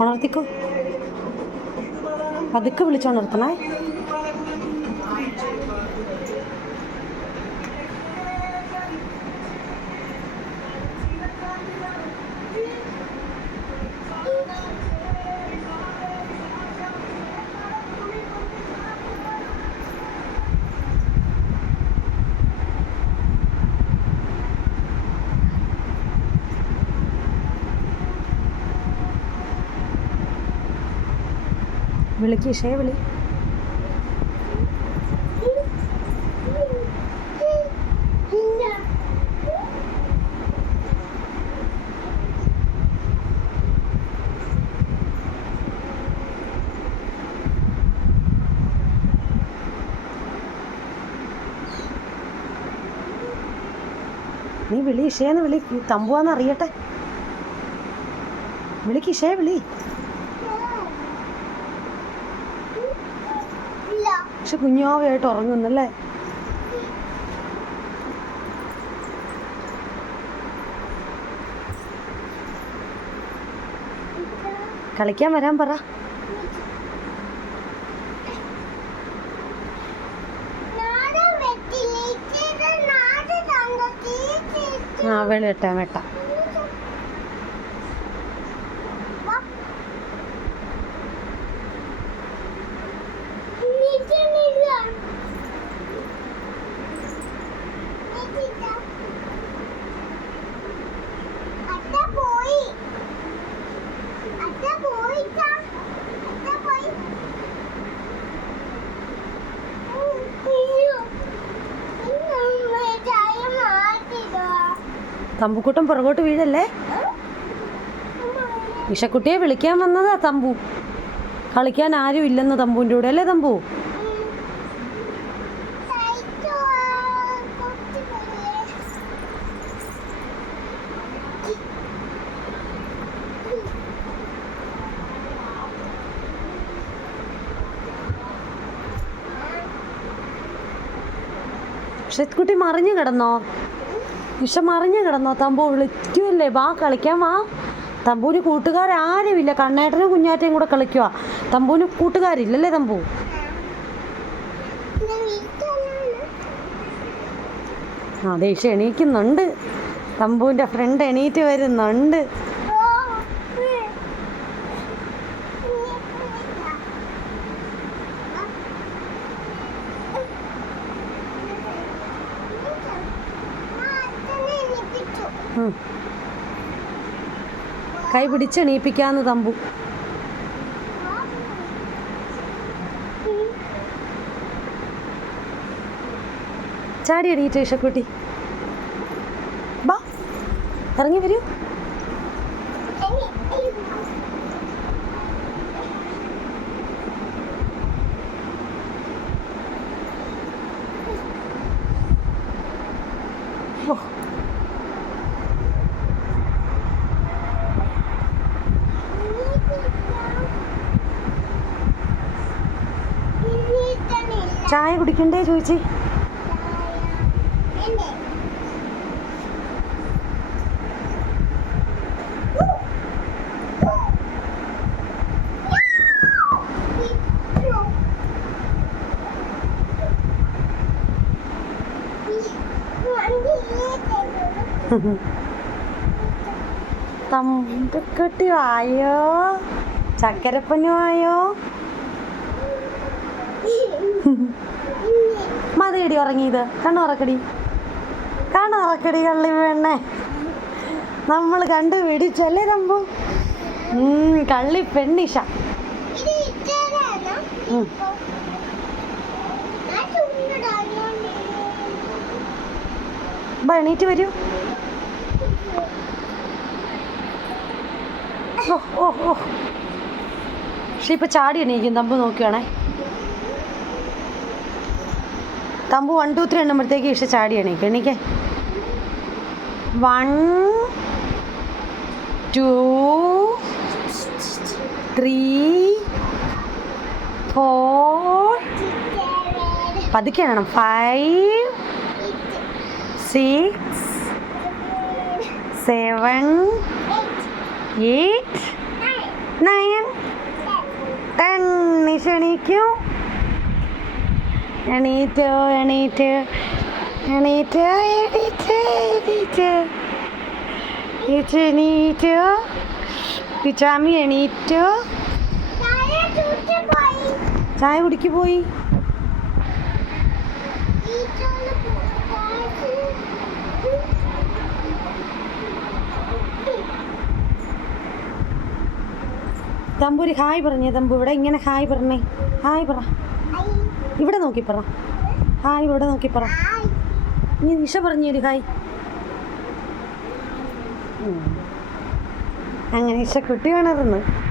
ഉണർത്തിക്കോ പതുക്കെ വിളിച്ചുണർത്തണേ വിളിക്ക് ഇഷയെ വിളി. നീ വിളി ഇഷയെന്ന് വിളി. തമ്പുവാന്ന് അറിയട്ടെ. വിളിക്ക് ഇഷയെ വിളി. പക്ഷെ കുഞ്ഞാവയായിട്ട് ഉറങ്ങുന്നല്ലേ? കളിക്കാൻ വരാൻ പറ. ആ വെളിയിട്ടാ വെട്ടാം പോയി തമ്പുക്കുട്ടൻ പുറകോട്ട് വീഴല്ലേ? ഇഷക്കുട്ടിയെ വിളിക്കാൻ വന്നതാ തമ്പു. കളിക്കാൻ ആരും ഇല്ലെന്ന് തമ്പുവിന്റെ കൂടെ അല്ലേ തമ്പു? ഇഷക്കുട്ടി മറിഞ്ഞു കിടന്നോ? ഇഷ മറിഞ്ഞു കിടന്നോ തമ്പു. വിളിക്കുമല്ലേ വാ കളിക്കാൻ വാ. തമ്പുവിന് കൂട്ടുകാരാരുമില്ല കണ്ണേട്ടനും കുഞ്ഞാറ്റയും കൂടെ കളിക്കുക തമ്പുവിന് കൂട്ടുകാരില്ലല്ലേ തമ്പു? ആ ദേഷ്യം എണീക്കുന്നുണ്ട്. തമ്പുവിന്റെ ഫ്രണ്ട് എണീറ്റ് വരുന്നുണ്ട്. കൈ പിടിച്ച് എണീപ്പിക്കാന്ന് തമ്പു. ചാടി എണീറ്റ് ഇഷക്കുട്ടി ബാ ഇറങ്ങി വരൂ. ഓ ചായ കുടിക്കണ്ടേ ചോദിച്ച്? തമ്പുക്കുട്ടി വായോ ചക്കരപ്പനു വായോ മതിയടി ഉറങ്ങിയത്. കണ്ണു ഉറക്കടി കണ്ണു ഉറക്കടി കള്ളി പെണ്ണെ. നമ്മൾ കണ്ടു പിടിച്ചല്ലേ തമ്പു? കള്ളി പെണ്ണിഷ. എണീറ്റ് വരൂ. ഓ ഓ ഓ. പക്ഷെ ഇപ്പൊ ചാടി എണീക്കും. തമ്പു നോക്കുകയാണേ തമ്പു വൺ ടു ത്രീ എണ്ണുമ്പോഴത്തേക്ക് ഇഷ്ട ചാടി എണീക്ക്. എണീക്കേ. വൺ ടു ത്രീ ഫോർ പതുക്കെ എണ്ണം. Five six seven eight nine ten Nisha എണീക്കൂ. എണീറ്റോ എണീറ്റ്. എണീറ്റോ എണീറ്റ് എണീറ്റ്. എണീറ്റോ പിച്ചാമി എണീറ്റോ. ചായ കുടിക്ക് പോയി. തമ്പൂര് ഹായ് പറഞ്ഞേ തമ്പു. ഇവിടെ ഇങ്ങനെ ഹായ് പറഞ്ഞേ. ഹായ് പറ. ഇവിടെ നോക്കി പറ. ഹായ് ഇവിടെ നോക്കി പറ. നീ നിഷ പറഞ്ഞു ഹായ്. ഉം. അങ്ങനെ ഇഷ കുട്ടി ഉണർന്ന്